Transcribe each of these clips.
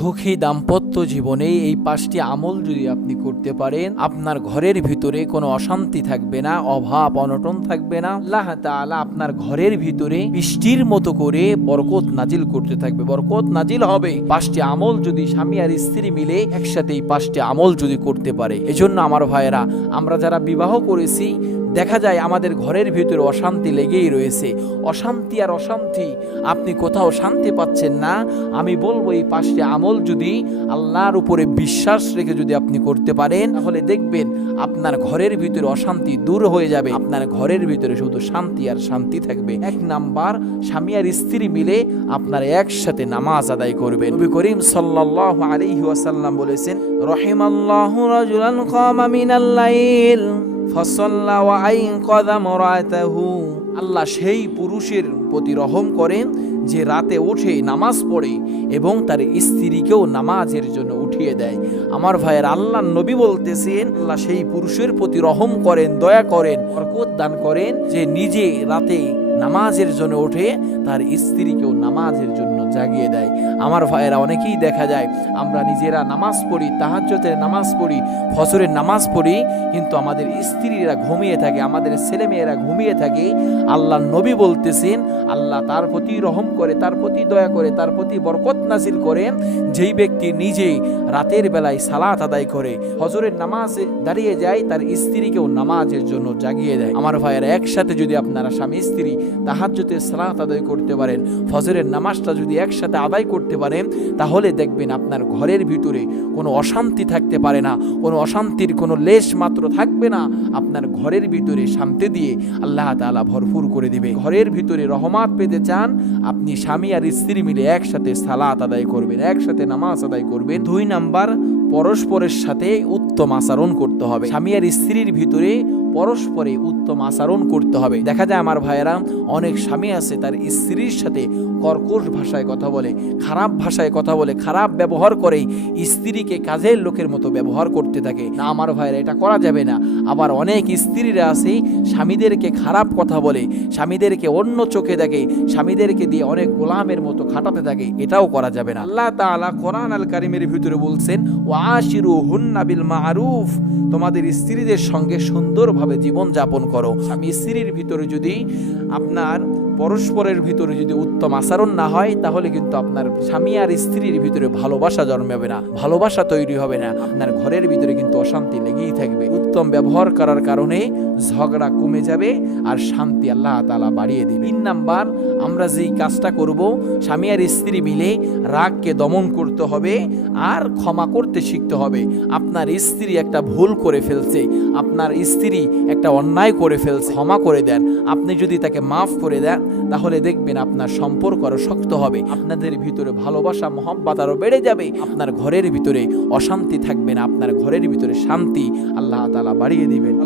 সুখী দাম্পত্য জীবনে এই পাঁচটি আমল যদি আপনি করতে পারেন, আপনার ঘরের ভিতরে কোনো অশান্তি থাকবে না, অভাব, অনটন থাকবে না। আল্লাহ তাআলা আপনার ঘরের ভিতরে বৃষ্টির মতো করে বরকত নাজিল করতে থাকবে। বরকত নাজিল হবে। পাঁচটি আমল যদি স্বামী আর স্ত্রী মিলে একসাথে এই পাঁচটি আমল যদি করতে পারে। এজন্য আমার ভাইয়েরা, আমরা যারা বিবাহ করেছি দেখা যায় আমাদের ঘরের ভিতরে অশান্তি লেগেই রয়েছে। অশান্তি আর অশান্তি, আপনি কোথাও শান্তি পাচ্ছেন না। আমি বলব এই পাঁচটি আমল যদি আল্লাহর উপরে বিশ্বাস রেখে যদি আপনি করতে পারেন, তাহলে দেখবেন আপনার ঘরের ভিতরে অশান্তি দূর হয়ে যাবে। আপনার ঘরের ভিতরে শুধু শান্তি আর শান্তি থাকবে। এক নাম্বার, স্বামী আর স্ত্রী মিলে আপনার একসাথে নামাজ আদায় করবেন। নবী করিম সাল্লাল্লাহু আলাইহি ওয়াসাল্লাম বলেছেন, রহিমাল্লাহু রাজুলান কামা মিনাল লাইল। ইমরাতাহু আল্লাহ সেই পুরুষের প্রতি রহম করেন যে রাতে উঠে নামাজ পড়ে এবং তার স্ত্রীকেও নামাজের জন্য উঠিয়ে দেয়। আমার ভাইয়ের আল্লাহ নবী বলতেছেন, আল্লাহ সেই পুরুষের প্রতি রহম করেন, দয়া করেন, বরকত দান করেন যে নিজে রাতে নামাজের জন্য ওঠে তার স্ত্রীকেও নামাজের জন্য জাগিয়ে দেয়। আমার ভাইয়েরা অনেকেই দেখা যায়, আমরা নিজেরা নামাজ পড়ি তাহাজ্জতের নামাজ পড়ি ফসরের নামাজ পড়ি, কিন্তু আমাদের স্ত্রীরা ঘুমিয়ে থাকে, আমাদের ছেলেমেয়েরা ঘুমিয়ে থাকে। আল্লাহ নবী বলতেছেন, আল্লাহ তার প্রতি রহম করে, তার প্রতি দয়া করে, তার প্রতি বরকত নাসিল করে, যেই ব্যক্তি নিজে রাতের বেলায় সালাত আদায় করে, ফজরের নামাজে দাঁড়িয়ে যায়, তার স্ত্রীকেও নামাজের জন্য জাগিয়ে দেয়। আমার ভাইয়েরা, একসাথে যদি আপনারা স্বামী, স্ত্রী তাহাজ্জতে সালাত আদায় করতে পারেন, ফজরের নামাজটা যদি একসাথে আদায় করতে পারেন তাহলে দেখবেন আপনার ঘরের ভিতরে কোনো অশান্তি থাকতে পারে না, কোনো অশান্তির কোনো লেশ মাত্র থাকবে না, আপনার ঘরের ভিতরে শান্তি দিয়ে আল্লাহ তালা ভরপুর করে দিবে। ঘরের ভিতরে রহমাত পেতে চান, আপনি স্বামী আর স্ত্রী মিলে একসাথে সালাত আদায় করবেন, একসাথে নামাজ আদায় করবেন। দুই নাম্বার, পরস্পরের সাথে উত্তম আচরণ করতে হবে। স্বামী আর স্ত্রীর ভিতরে পরস্পরে উত্তম আচরণ করতে হবে। দেখা যায় আমার ভাইয়েরা, অনেক স্বামী আছে, তার স্ত্রীর সাথে কর্কশ ভাষায় কথা বলে, খারাপ ভাষায় কথা বলে, খারাপ ব্যবহার করে, স্ত্রীকে কাজের লোকের মতো ব্যবহার করতে থাকে। না, আমার ভাইয়েরা, এটা করা যাবে না। আবার অনেক স্ত্রীরা আছে, স্বামীদেরকে খারাপ কথা বলে, স্বামীদেরকে অন্য চোখে দেখে, স্বামীদেরকে দিয়ে অনেক গোলামের মতো খাটাতে থাকে, এটাও করা যাবে না। আল্লাহ তাআলা কোরআন আল কারিমের ভিতরে বলছেন ও আশিরু হুন্না বিল মারুফ। তোমাদের স্ত্রীদের সঙ্গে সুন্দরভাবে জীবন যাপন করো। স্বামী স্ত্রীর ভিতরে যদি আপনার পরস্পরের ভিতরে যদি উত্তম আচরণ না হয়, তাহলে কিন্তু আপনার স্বামী আর স্ত্রীর ভিতরে ভালোবাসা জন্মাবে না, ভালোবাসা তৈরি হবে না। আপনার ঘরের ভিতরে কিন্তু অশান্তি লেগেই থাকবে। উত্তম ব্যবহার করার কারণে ঝগড়া কমে যাবে আর শান্তি আল্লাহ তালা বাড়িয়ে দিবে। তিন নাম্বার, আমরা যেই কাজটা করব, স্বামী আর স্ত্রী মিলে রাগকে দমন করতে হবে আর ক্ষমা করতে শিখতে হবে। আপনার স্ত্রী একটা ভুল করে ফেলছে, আপনার স্ত্রী একটা অন্যায় করে ফেলছে, ক্ষমা করে দেন। আপনি যদি তাকে মাফ করে দেন তাহলে দেখবেন আপনার সম্পর্ক আরও শক্ত হবে, আপনাদের ভিতরে ভালোবাসা, মহব্বত আরও বেড়ে যাবে, আপনার ঘরের ভিতরে অশান্তি থাকবে না, আপনার ঘরের ভিতরে শান্তি আল্লাহ তাআলা বাড়িয়ে দিবেন।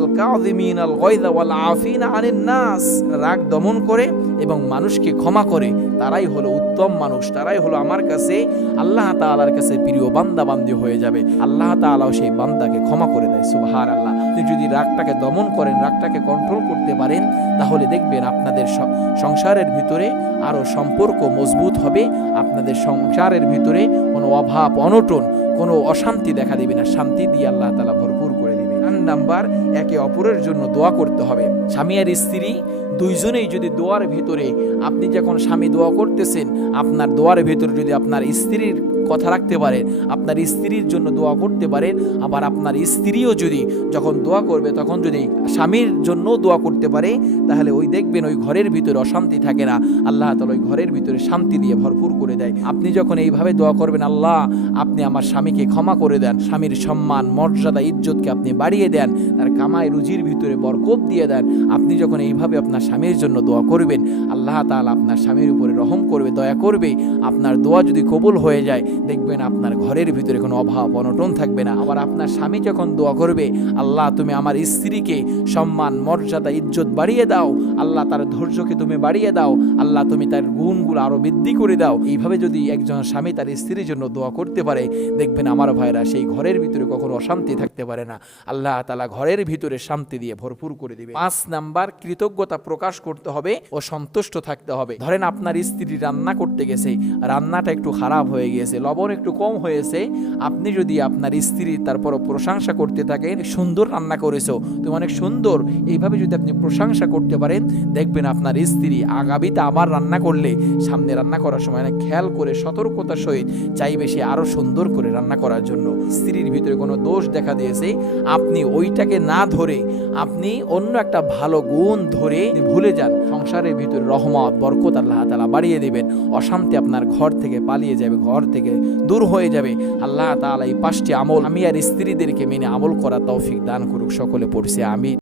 রাগ দমন করে এবং মানুষকে ক্ষমা করে, তারাই হলো উত্তম মানুষ, তারাই হলো আমার কাছে আল্লাহ তাআলার কাছে প্রিয় বান্দা বান্দি হয়ে যাবে। আল্লাহ তাআলাও সেই বান্দাকে ক্ষমা করে দেয় সুবহান আল্লাহ যদি রাগটাকে দমন করেন, রাগটাকে কন্ট্রোল করতে পারেন, তাহলে দেখবেন আপনাদের স- সংসারের ভিতরে আরও সম্পর্ক মজবুত হবে, আপনাদের সংসারের ভিতরে কোনো অভাব, অনটন, কোনো অশান্তি দেখা দেবে না। শান্তি দিয়ে আল্লাহ তালা ভরপুর করে দেবে। চার নাম্বার, একে অপরের জন্য দোয়া করতে হবে। স্বামী আর স্ত্রী দুইজনেই যদি দোয়ার ভিতরে আপনি যখন স্বামী দোয়া করতেছেন, আপনার দোয়ার ভিতরে যদি আপনার স্ত্রীর কথা রাখতে পারেন আপনার স্ত্রীর জন্য দোয়া করতে পারেন আবার আপনার স্ত্রীও যদি যখন দোয়া করবে, তখন যদি স্বামীর জন্য দোয়া করতে পারে, তাহলে ওই দেখবেন ওই ঘরের ভিতরে অশান্তি থাকে না। আল্লাহ তালা ওই ঘরের ভিতরে শান্তি দিয়ে ভরপুর করে দেয়। আপনি যখন এইভাবে দোয়া করবেন, আল্লাহ আপনি আমার স্বামীকে ক্ষমা করে দেন, স্বামীর সম্মান, মর্যাদা, ইজ্জতকে আপনি বাড়িয়ে দেন, তার কামায় রুজির ভিতরে বরকত দিয়ে দেন, আপনি যখন এইভাবে আপনার স্বামীর জন্য দোয়া করবেন, আল্লাহ তালা আপনার স্বামীর উপরে রহম করবে, দয়া করবে আপনার দোয়া যদি কবুল হয়ে যায় দেখবেন আপনার ঘরের ভিতরে কোনো অভাব, অনটন থাকবে না। আবার আপনার স্বামী যখন দোয়া করবে, আল্লাহ, তুমি আমার স্ত্রীকে সম্মান, মর্যাদা, ইজ্জত বাড়িয়ে দাও। আল্লাহ, তার ধৈর্যকে তুমি বাড়িয়ে দাও। আল্লাহ, তুমি তার গুণগুলো আরও বৃদ্ধি করে দাও। এইভাবে যদি একজন স্বামী তার স্ত্রীর জন্য দোয়া করতে পারে, দেখবেন আমার ভাইরা সেই ঘরের ভিতরে কখনো অশান্তি থাকতে পারে না। আল্লাহ তালা ঘরের ভিতরে শান্তি দিয়ে ভরপুর করে দিবে। পাঁচ নাম্বার, কৃতজ্ঞতা প্রকাশ করতে হবে ও সন্তুষ্ট থাকতে হবে। ধরেন আপনার স্ত্রী রান্না করতে গেছে, রান্নাটা একটু খারাপ হয়ে গিয়েছে লবণ একটু কম হয়েছে, আপনি যদি আপনার স্ত্রী তারপর প্রশংসা করতে থাকেন, সুন্দর রান্না করেছ, তুমি অনেক সুন্দর, এইভাবে যদি আপনি প্রশংসা করতে পারেন, দেখবেন আপনার স্ত্রী আগামীতে আবার রান্না করলে, সামনে রান্না করার সময় অনেক খেয়াল করে, সতর্কতার সহিত চাইবে সে আরও সুন্দর করে রান্না করার জন্য। স্ত্রীর ভিতরে কোনো দোষ দেখা দিয়েছে, আপনি ওইটাকে না ধরে, আপনি অন্য একটা ভালো গুণ ধরে ভুলে যান। সংসারের ভিতরে রহমত, বরকত আল্লাহ তালা বাড়িয়ে দেবেন, অশান্তি আপনার ঘর থেকে পালিয়ে যাবে, ঘর থেকে দূর হয়ে যাবে। আল্লাহ তালা এই পাঁচটি আমল আমি আর স্ত্রীদেরকে মেনে আমল করা তৌফিক দান করুক, সকলে পড়ছে আমি